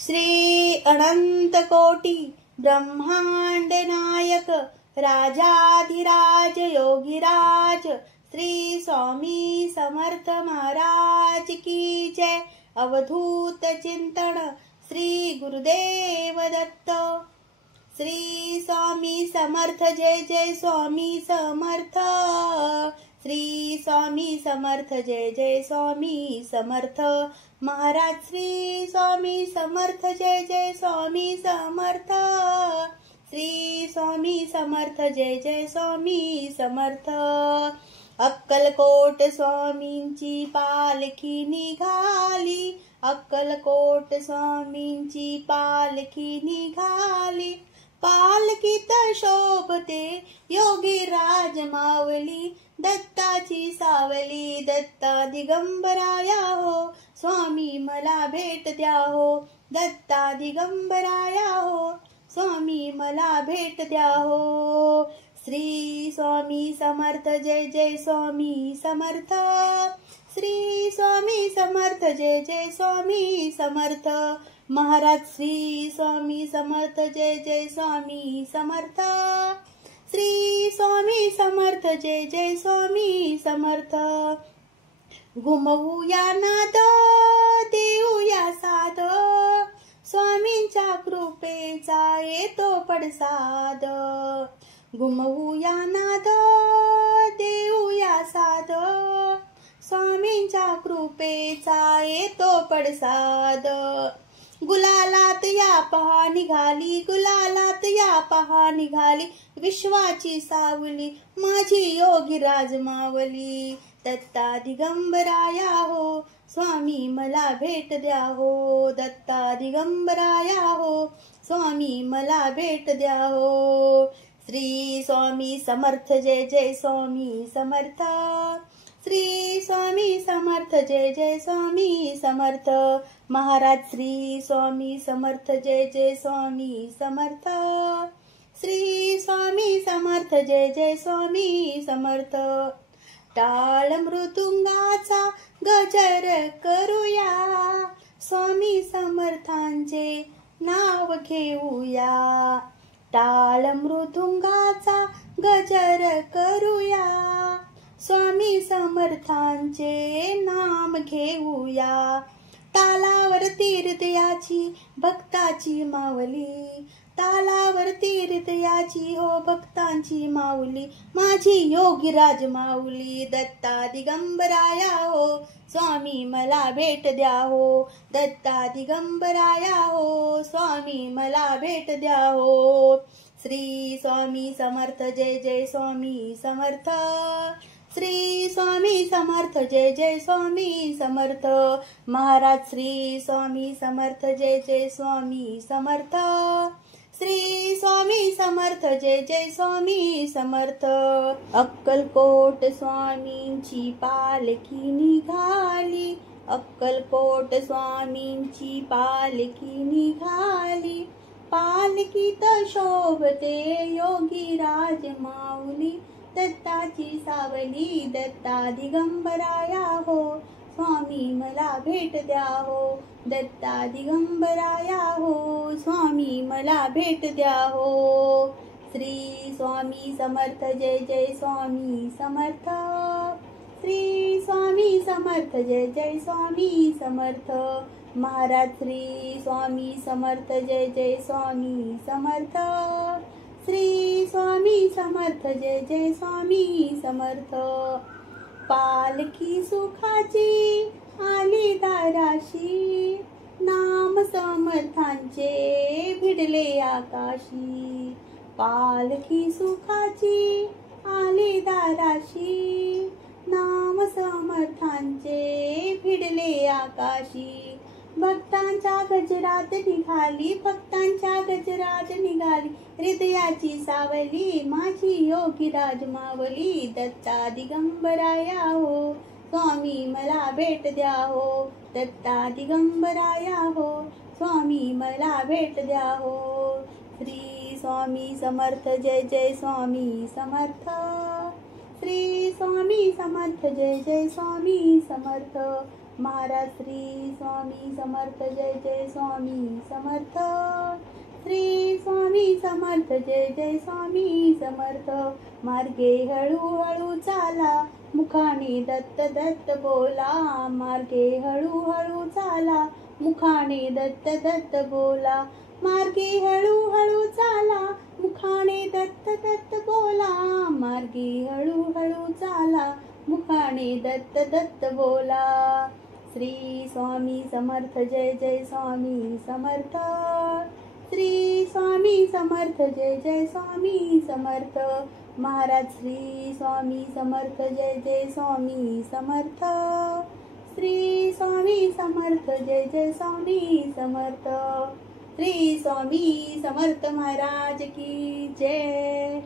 श्री अनंत कोटी ब्रह्मांड नायक राजाधिराज योगीराज श्री स्वामी समर्थ महाराज की जय। अवधूत चिंतन श्री गुरुदेव दत्त। श्री स्वामी समर्थ जय जय स्वामी समर्थ। श्री स्वामी समर्थ जय जय स्वामी समर्थ। महाराज श्री स्वामी समर्थ जय जय स्वामी समर्थ। श्री स्वामी समर्थ जय जय स्वामी समर्थ। अक्कलकोट स्वामींची पालखी निघाली, अक्कलकोट स्वामींची पालखी निघाली। पालखीत शोभते योगीराज माऊली, दत्ताची सावली दत्ता दिगंबराया हो, स्वामी मला भेट द्या हो, दत्ता दिगंबराया हो, स्वामी मला भेट द्या हो। श्री स्वामी समर्थ जय जय स्वामी समर्थ। श्री स्वामी समर्थ जय जय स्वामी समर्थ। महाराज श्री स्वामी समर्थ जय जय स्वामी समर्थ। श्री स्वामी समर्थ जय जय स्वामी समर्थ। घुमवूया नाद देऊया साध, स्वामींच्या कृपेचा येतो पडसाद। घुमवूया नाद देऊया साध, स्वामींच्या कृपेचा येतो पडसाद। गुलालात या पहा निघाली, गुलालात या पहा निघाली, विश्वाची सावली माझी योगीराज मावली। दत्ता दिगंबराया हो, स्वामी मला भेट द्या हो, दत्ता दिगंबराया हो, स्वामी मला भेट द्या हो। श्री स्वामी समर्थ जय जय स्वामी समर्थ। श्री स्वामी समर्थ जय जय स्वामी समर्थ। महाराज श्री स्वामी समर्थ जय जय स्वामी समर्थ। श्री स्वामी समर्थ जय जय स्वामी समर्थ। टाळ मृदुंगाचा गजर करूया, स्वामी समर्थांचे नाव घेऊया। टाळ मृदुंगाचा गजर करूया, स्वामी समर्थांचे नाम घेऊया। तालावरती हृदयाची भक्ताची माऊली, तालावरती हृदयाची हो भक्तांची माऊली, माझी योगीराज माऊली। दत्ता दिगंबराया हो, स्वामी मला भेट द्या हो, दत्ता दिगंबराया हो, स्वामी मला भेट द्या हो। श्री स्वामी समर्थ जय जय स्वामी समर्थ। श्री स्वामी समर्थ जय जय स्वामी समर्थ। महाराज श्री स्वामी समर्थ जय जय स्वामी समर्थ। श्री स्वामी समर्थ जय जय स्वामी समर्थ। अक्कलकोट स्वामींची पालखी निघाली, अक्कलकोट स्वामींची पालखी निघाली। पालखीत शोभते योगीराज माऊली, दत्ताची सावली दत्ता दिगंबराया हो, स्वामी मला भेट द्या हो, दत्ता दिगंबराया हो, स्वामी मला भेट द्या हो। श्री स्वामी समर्थ जय जय स्वामी समर्थ। श्री स्वामी समर्थ जय जय स्वामी समर्थ। महाराज श्री स्वामी समर्थ जय जय स्वामी समर्थ। श्री स्वामी समर्थ जय जय स्वामी समर्थ। पालखी सुखाची आली दाराशी, नाम समर्थांचे भिडले आकाशी। पालखी सुखाची आली दाराशी, नाम समर्थांचे भिडले आकाशी। भक्तांच्या गजरात निघाली, भक्तांच्या गजरात निघाली, हृदयाची सावली माझी योगीराज मावली। दत्ता दिगंबराया हो, स्वामी मला भेट द्या हो, दत्ता दिगंबराया हो, स्वामी मला भेट द्या हो। श्री स्वामी समर्थ जय जय स्वामी समर्थ। श्री स्वामी समर्थ जय जय स्वामी समर्थ। महाराज श्री स्वामी समर्थ जय जय स्वामी समर्थ. श्री स्वामी समर्थ जय जय स्वामी समर्थ. मार्गे हळूहळू चाला, मुखाने दत्त दत्त बोला. मार्गे हळूहळू चाला, मुखाने दत्त दत्त बोला. मार्गे हळूहळू चाला, मुखाने दत्त दत्त बोला. मार्गे हळूहळू चाला, मुखाने दत्त दत्त बोला. श्री स्वामी समर्थ जय जय स्वामी समर्थ. श्री स्वामी समर्थ जय जय स्वामी समर्थ. महाराज श्री स्वामी समर्थ जय जय स्वामी समर्थ. श्री स्वामी समर्थ जय जय स्वामी समर्थ. श्री स्वामी समर्थ महाराज की जय.